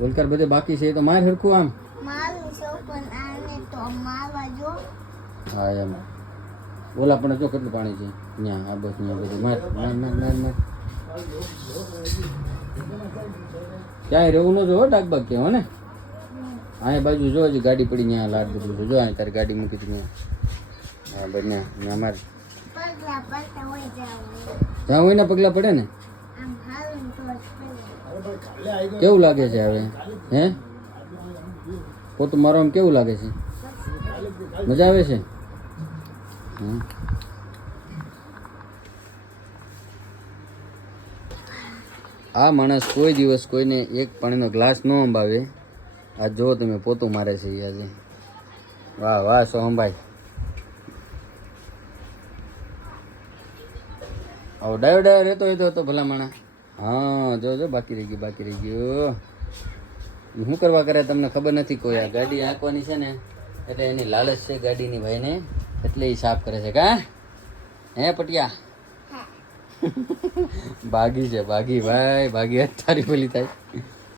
ઓલકાર બધે બાકી છે એ તો માર હરખું આમ મારું છો પણ આને તો મારવા જો. હા એમ ઓલા પણ જો કેટલું પાણી છે ત્યાં આ બસ ત્યાં બધું માર માર માર માર માર ક્યાંય રહેવું ન જો ડાકબાગ કે હો ને આ બાજુ જો હજી ગાડી પડી ત્યાં લાડ બધું જો આ તારી ગાડી મૂકી હતી ત્યાં હા બસ ત્યાં મારે પગલા પડતા હોય જાવ જ્યાં હોય ને પગલા પડે ને આમ હાલું તો જ પડે. કેવું લાગે છે હવે હે પોતું મારવામાં કેવું લાગે છે મજા આવે છે હમ. આ માણસ કોઈ દિવસ કોઈને એક પાણીનો ગ્લાસ ન અંબાવે આ જો તમે પોતું મારે છે આજે વાહ વાહ સોહમભાઈ આવો ડાયો ડાયો રહેતો હોય તો હતો ભલા માણા હા જો જો બાકી રહી ગયું શું કરવા કરે તમને ખબર નથી કોઈ આ ગાડી આંકવાની છે ને એટલે એની લાલચ છે ગાડીની ભાઈને એટલે એ સાફ કરે છે કા હે પટિયા ભાગી છે ભાગી ભાઈ ભાગી તારી બોલી થાય